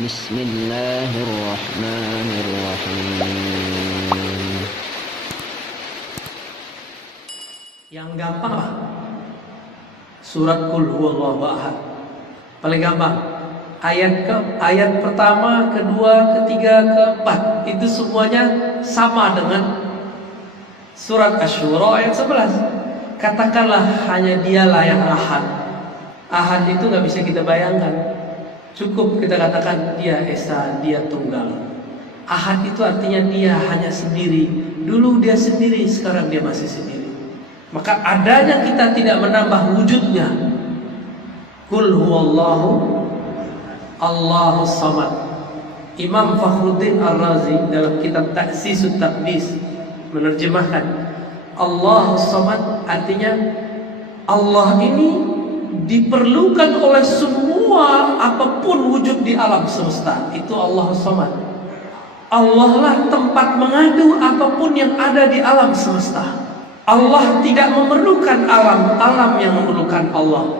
Bismillahirrahmanirrahim. Yang gampang lah surat Qul Huwallahu Ahad. Paling gampang. Ayat pertama, kedua, ketiga, keempat itu semuanya sama dengan surat Asy-Syura ayat 11. Katakanlah hanya dialah yang ahad. Ahad itu gak bisa kita bayangkan. Cukup kita katakan dia esa, dia tunggal. Ahad itu artinya dia hanya sendiri. Dulu dia sendiri, sekarang dia masih sendiri. Maka adanya kita tidak menambah wujudnya. Qul huwallahu Allahu samad. Imam Fakhruddin Ar-Razi dalam kitab Ta'sisut Taqdis menerjemahkan Allahu samad artinya Allah ini diperlukan oleh semua apapun wujud di alam semesta. Itu Allahu samad. Allah lah tempat mengadu apapun yang ada di alam semesta. Allah tidak memerlukan alam, alam yang memerlukan Allah.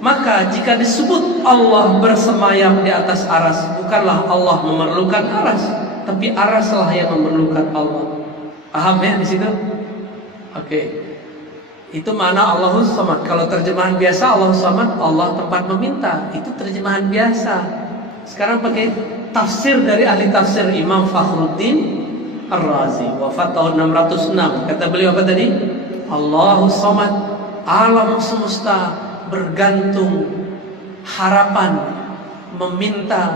Maka jika disebut Allah bersemayam di atas aras, bukanlah Allah memerlukan aras, tapi araslah yang memerlukan Allah. Paham ya di situ? Oke. Itu makna Allahus Samad. Kalau terjemahan biasa Allahus Samad, Allah tempat meminta, itu terjemahan biasa. Sekarang pakai tafsir dari ahli tafsir Imam Fakhruddin Ar-Razi, wafat tahun 606. Kata beliau apa tadi? Allahus Samad, alam semesta bergantung, harapan, meminta,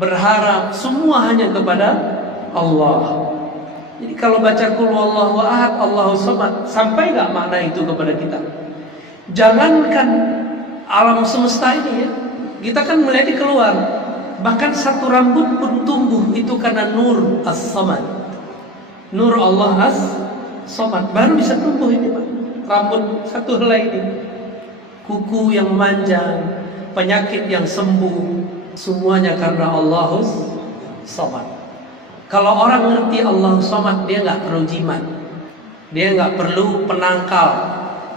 berharap, semua hanya kepada Allah. Jadi kalau baca Qul Huwallahu Ahad, Allahus Samad, sampai gak makna itu kepada kita? Jangankan alam semesta ini ya, kita kan melihat di keluar, bahkan satu rambut pun tumbuh itu karena nur As-Samad. Nur Allah As-Samad baru bisa tumbuh ini Pak. Rambut satu helai ini, kuku yang manjang, penyakit yang sembuh, semuanya karena Allahus Samad. Kalau orang ngerti Allah Samad, dia nggak perlu jimat, dia nggak perlu penangkal,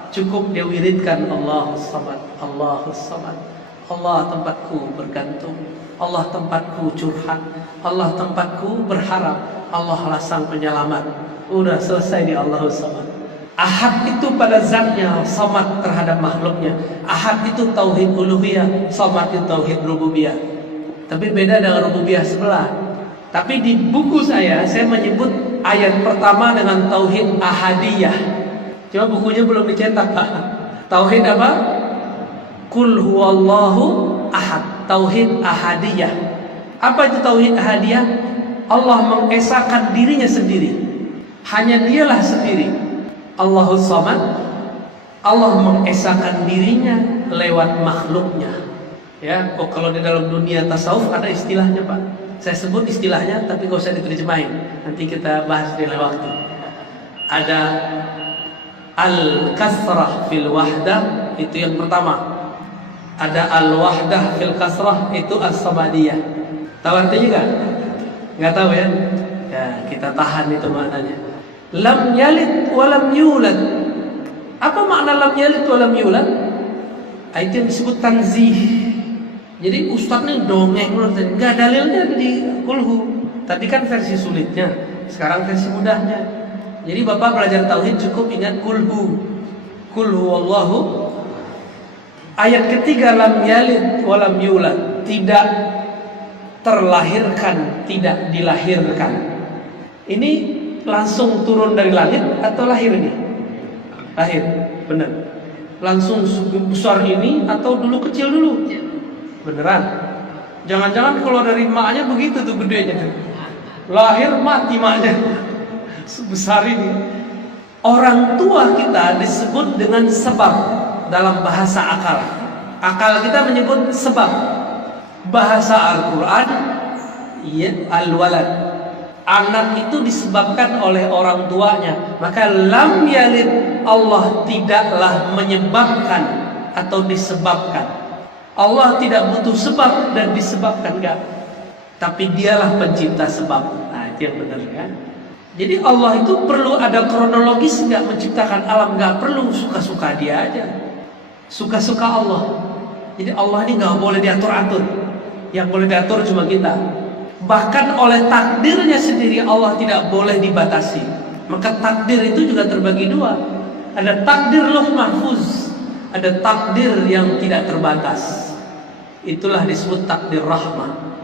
cukup dia wiridkan Allah Samad, Allah Samad. Allah tempatku bergantung, Allah tempatku curhat, Allah tempatku berharap, Allah lah sang penyelamat. Udah selesai di Allah Samad. Ahad itu pada zatnya, Samad terhadap makhluknya. Ahad itu tauhid uluhiyah, Samad itu tauhid rububiyah. Tapi beda dengan rububiyah sebelah. Tapi di buku saya menyebut ayat pertama dengan tauhid ahadiyah. Cuma bukunya belum dicetak Pak. Tauhid apa? Qul huwallahu ahad. Tauhid ahadiyah. Apa itu tauhid ahadiyah? Allah mengesahkan dirinya sendiri. Hanya dialah sendiri. Allahus Samad. Allah mengesahkan dirinya lewat makhluknya. Ya, kalau di dalam dunia tasawuf ada istilahnya Pak. Saya sebut istilahnya, tapi gak usah diterjemahin. Nanti kita bahas di lain waktu. Ada al-kasrah fil wahdah, itu yang pertama. Ada al-wahdah fil kasrah, itu as-samadiyah. Tahu artinya gak? Gak tahu ya? Ya, kita tahan itu maknanya. Lam yalid walam yulad. Apa makna lam yalid walam yulad? Itu yang disebut tanzih. Jadi ustadz nih dongeng, enggak, dalilnya di Qulhu. Tadi kan versi sulitnya, sekarang versi mudahnya. Jadi bapak belajar tauhid cukup ingat Qulhu. Qulhu wallahu. Ayat ketiga lam yalid walam yulad, tidak terlahirkan, tidak dilahirkan. Ini langsung turun dari langit atau lahir ini? Lahir, benar. Langsung besar ini atau dulu kecil dulu? Beneran. Jangan-jangan kalau dari maknya begitu tuh gedenya tuh. Lahir mati maknya. Sebesar ini. Orang tua kita disebut dengan sebab dalam bahasa akal. Akal kita menyebut sebab. Bahasa Al-Quran, ya, al-walad. Anak itu disebabkan oleh orang tuanya. Maka lam yalid, Allah tidaklah menyebabkan atau disebabkan. Allah tidak butuh sebab dan disebabkan, enggak. Tapi dialah pencipta sebab. Nah itu yang benar kan. Jadi Allah itu perlu ada kronologis enggak menciptakan alam? Enggak perlu, suka-suka dia aja. Suka-suka Allah. Jadi Allah ini enggak boleh diatur-atur. Yang boleh diatur cuma kita. Bahkan oleh takdirnya sendiri Allah tidak boleh dibatasi. Maka takdir itu juga terbagi dua. Ada takdir lauh mahfuz, ada takdir yang tidak terbatas. Itulah disebut takdir rahmah.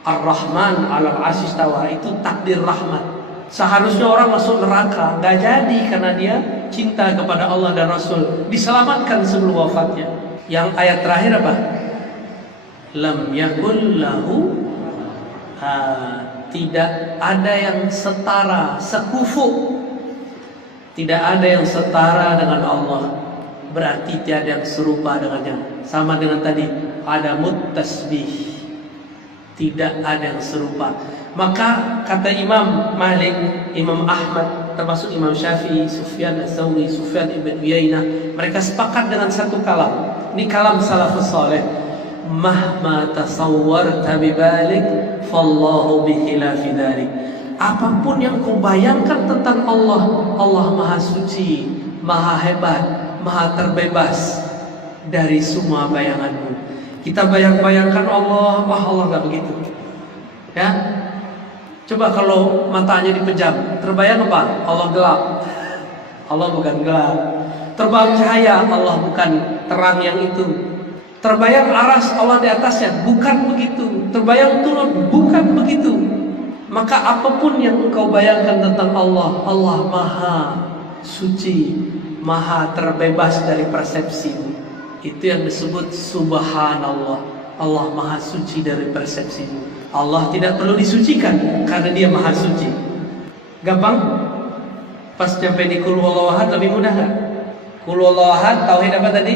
Ar-Rahman 'alal 'arsy istawa, itu takdir rahmat. Seharusnya orang masuk neraka, nggak jadi karena dia cinta kepada Allah dan Rasul, diselamatkan sebelum wafatnya. Yang ayat terakhir apa? Lam yakul lahu, tidak ada yang setara, sekufu. Tidak ada yang setara dengan Allah. Berarti tiada yang serupa dengannya. Sama dengan tadi, ada tasbih. Tidak ada yang serupa. Maka kata Imam Malik, Imam Ahmad, termasuk Imam Syafi'i, Sufyan Ats-Tsauri, Sufyan ibn Uyainah, mereka sepakat dengan satu kalam. Ini kalam salafus saleh. Mahma tasawwarta bibalik fallahu bikhilafi dzalik. Apapun yang kau bayangkan tentang Allah, Allah Maha Suci, Maha Hebat, Maha terbebas dari semua bayanganmu. Kita bayangkan Allah, wah Allah nggak begitu. Ya, coba kalau matanya dipejam, terbayang apa? Allah gelap. Allah bukan gelap. Terbayang cahaya, Allah bukan terang yang itu. Terbayang aras, Allah di atasnya, bukan begitu. Terbayang turun, bukan begitu. Maka apapun yang engkau bayangkan tentang Allah, Allah Maha Suci, Maha terbebas dari persepsi. Itu yang disebut subhanallah. Allah Maha Suci dari persepsi. Allah tidak perlu disucikan karena dia Maha Suci. Gampang? Pas sampai di Qul huwallahu ahad lebih mudah gak? Qul huwallahu ahad, tauhid apa tadi?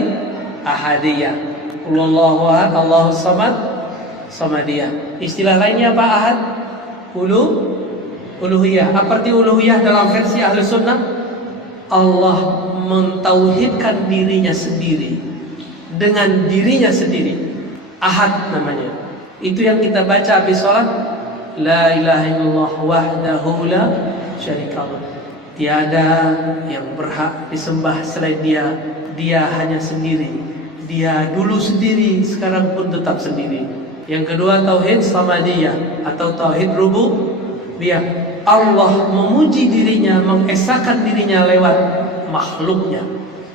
Ahadiyah. Qul huwallahu ahad, Allahus samad, samadiyah. Istilah lainnya apa ahad? Uluhiyah. Apa arti uluhiyah dalam versi Ahlus Sunnah? Allah mentauhidkan dirinya sendiri dengan dirinya sendiri. Ahad namanya. Itu yang kita baca habis sholat. La ilaha illallah wahdahu la syarikalah. Tiada yang berhak disembah selain dia. Dia hanya sendiri. Dia dulu sendiri, sekarang pun tetap sendiri. Yang kedua tauhid samadiyah atau tauhid rububiyah. Allah memuji dirinya, mengesahkan dirinya lewat makhluknya.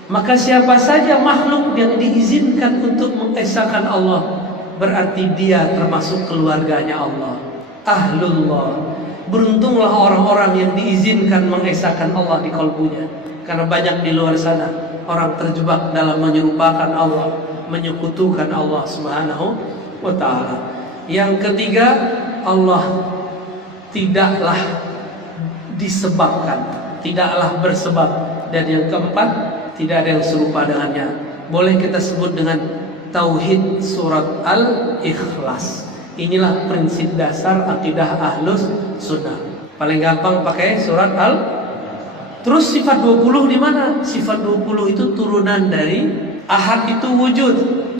Maka siapa saja makhluk yang diizinkan untuk mengesahkan Allah, berarti dia termasuk keluarganya Allah. Ahlullah. Beruntunglah orang-orang yang diizinkan mengesahkan Allah di kalbunya. Karena banyak di luar sana orang terjebak dalam menyerupakan Allah, menyekutukan Allah Subhanahu wa ta'ala. Yang ketiga, Allah tidaklah disebabkan, tidaklah bersebab. Dan yang keempat, tidak ada yang serupa dengannya. Boleh kita sebut dengan tauhid surat Al-Ikhlas. Inilah prinsip dasar akidah Ahlus Sunnah. Paling gampang pakai surat Terus sifat 20 di mana? Sifat 20 itu turunan dari Ahad, itu wujud.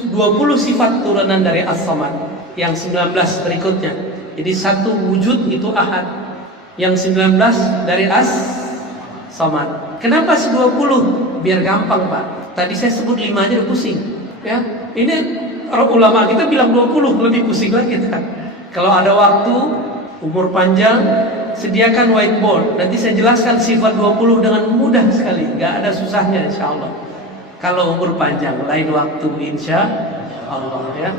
20 sifat turunan dari As-Samad. Yang 19 berikutnya. Jadi satu wujud itu Ahad. Yang 19 dari As-Samad. Kenapa 20? Biar gampang, Pak. Tadi saya sebut 5 aja udah pusing. Ya, ini ulama kita bilang 20, lebih pusing lagi kan. Kalau ada waktu, umur panjang, sediakan whiteboard. Nanti saya jelaskan sifat 20 dengan mudah sekali, nggak ada susahnya insya Allah. Kalau umur panjang, lain waktu insya Allah ya.